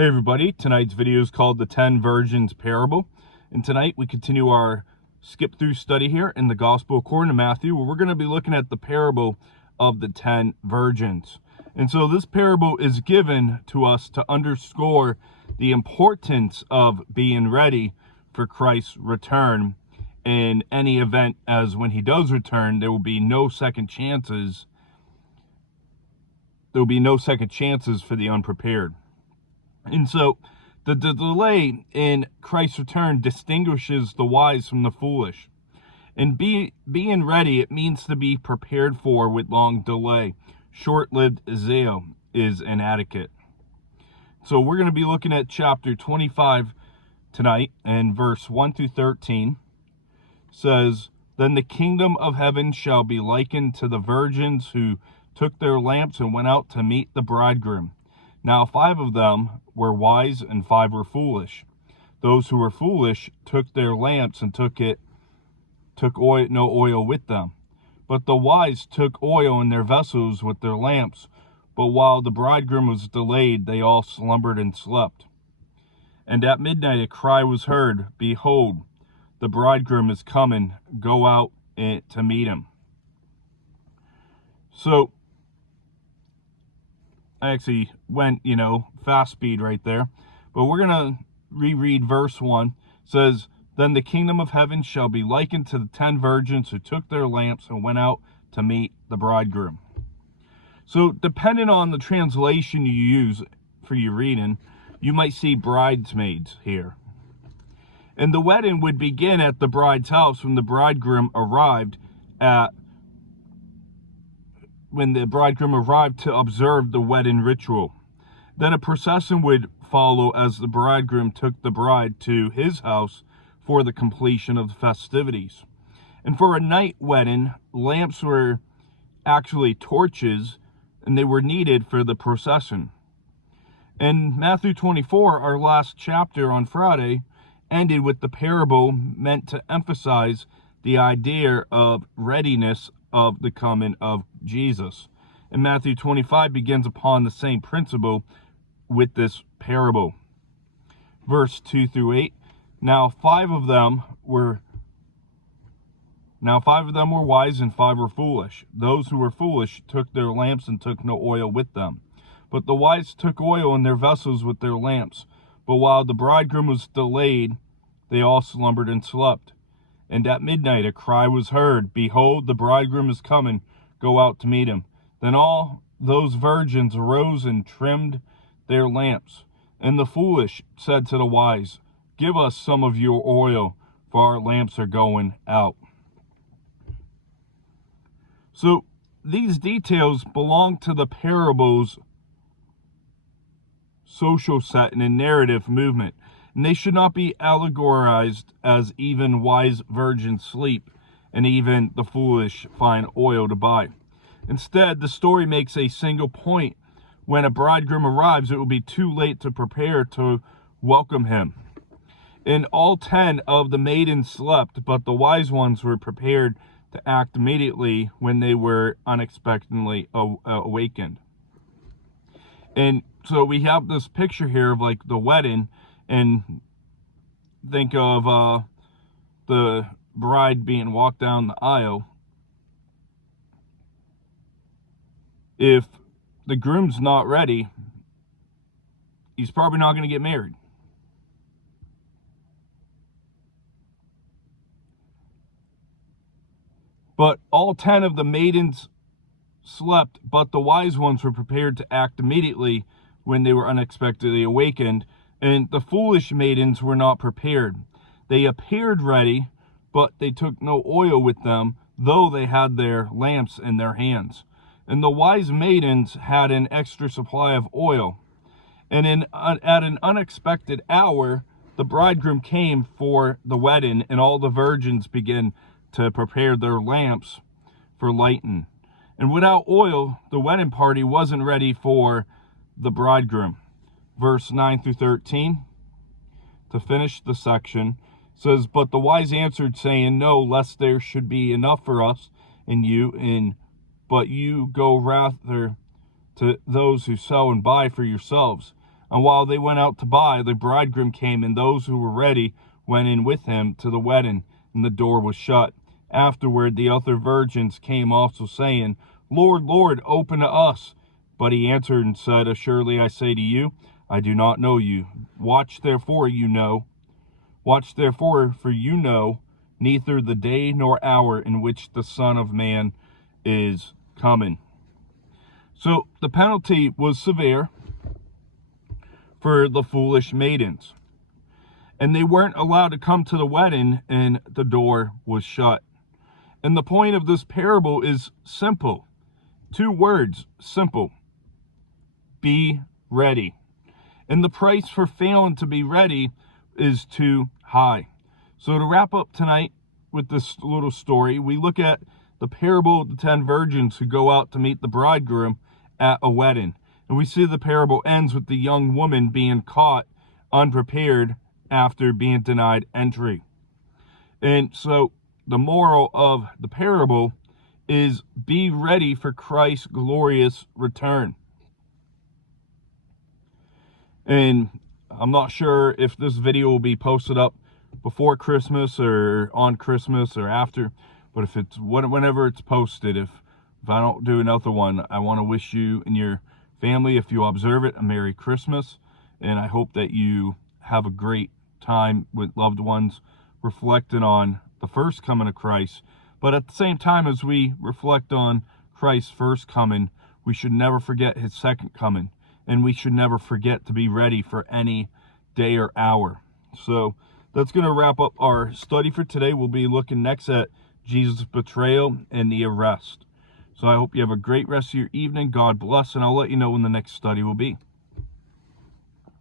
Hey everybody, tonight's video is called the 10 Virgins Parable. And tonight we continue our skip through study here in the Gospel according to Matthew, where we're going to be looking at the parable of the 10 virgins. And so this parable is given to us to underscore the importance of being ready for Christ's return in any event, as when he does return, there will be no second chances. There will be no second chances for the unprepared. And so the delay in Christ's return distinguishes the wise from the foolish. And being ready, it means to be prepared for with long delay. Short-lived zeal is inadequate. So we're going to be looking at chapter 25 tonight, and verse 1 through 13 says, "Then the kingdom of heaven shall be likened to the virgins who took their lamps and went out to meet the bridegroom. Now 5 of them were wise and 5 were foolish. Those who were foolish took their lamps and took no oil with them. But the wise took oil in their vessels with their lamps. But while the bridegroom was delayed, they all slumbered and slept. And at midnight a cry was heard, 'Behold, the bridegroom is coming, go out to meet him.'" So I actually went, fast speed right there. But we're going to reread verse 1. It says, "Then the kingdom of heaven shall be likened to the 10 virgins who took their lamps and went out to meet the bridegroom." So depending on the translation you use for your reading, you might see bridesmaids here. And the wedding would begin at the bride's house when the bridegroom arrived to observe the wedding ritual. Then a procession would follow as the bridegroom took the bride to his house for the completion of the festivities. And for a night wedding, lamps were actually torches, and they were needed for the procession. And Matthew 24, our last chapter on Friday, ended with the parable meant to emphasize the idea of readiness of the coming of Jesus. And Matthew 25 begins upon the same principle with this parable. Verse 2 through 8, Now 5 of them were wise and 5 were foolish. Those who were foolish took their lamps and took no oil with them. But the wise took oil in their vessels with their lamps. But while the bridegroom was delayed, they all slumbered and slept. And at midnight a cry was heard, 'Behold, the bridegroom is coming, go out to meet him.' Then all those virgins arose and trimmed their lamps. And the foolish said to the wise, 'Give us some of your oil, for our lamps are going out.'" So these details belong to the parable's social setting and narrative movement. And they should not be allegorized as even wise virgins sleep and even the foolish find oil to buy. Instead, the story makes a single point. When a bridegroom arrives, it will be too late to prepare to welcome him. And all 10 of the maidens slept, but the wise ones were prepared to act immediately when they were unexpectedly awakened. And so we have this picture here of like the wedding, and think of the bride being walked down the aisle. If the groom's not ready, he's probably not going to get married. But all 10 of the maidens slept, but the wise ones were prepared to act immediately when they were unexpectedly awakened. And the foolish maidens were not prepared. They appeared ready, but they took no oil with them, though they had their lamps in their hands. And the wise maidens had an extra supply of oil. And at an unexpected hour, the bridegroom came for the wedding, and all the virgins began to prepare their lamps for lighting. And without oil, the wedding party wasn't ready for the bridegroom. Verse 9 through 13, to finish the section, says, "But the wise answered, saying, No, lest there should be enough for us and you, but you go rather to those who sell and buy for yourselves. And while they went out to buy, the bridegroom came, and those who were ready went in with him to the wedding, and the door was shut. Afterward, the other virgins came also, saying, Lord, Lord, open to us. But he answered and said, Assuredly I say to you, I do not know you. Watch therefore, for you know neither the day nor hour in which the Son of Man is coming. So the penalty was severe for the foolish maidens. And they weren't allowed to come to the wedding, and the door was shut. And the point of this parable is simple. 2 words, simple. Be ready. And the price for failing to be ready is too high. So to wrap up tonight with this little story, we look at the parable of the 10 virgins who go out to meet the bridegroom at a wedding. And we see the parable ends with the young woman being caught unprepared after being denied entry. And so the moral of the parable is be ready for Christ's glorious return. And I'm not sure if this video will be posted up before Christmas or on Christmas or after, but if it's whenever it's posted, if I don't do another one, I want to wish you and your family, if you observe it, a Merry Christmas. And I hope that you have a great time with loved ones, reflecting on the first coming of Christ. But at the same time, as we reflect on Christ's first coming, we should never forget his second coming. And we should never forget to be ready for any day or hour. So that's going to wrap up our study for today. We'll be looking next at Jesus' betrayal and the arrest. So I hope you have a great rest of your evening. God bless, and I'll let you know when the next study will be.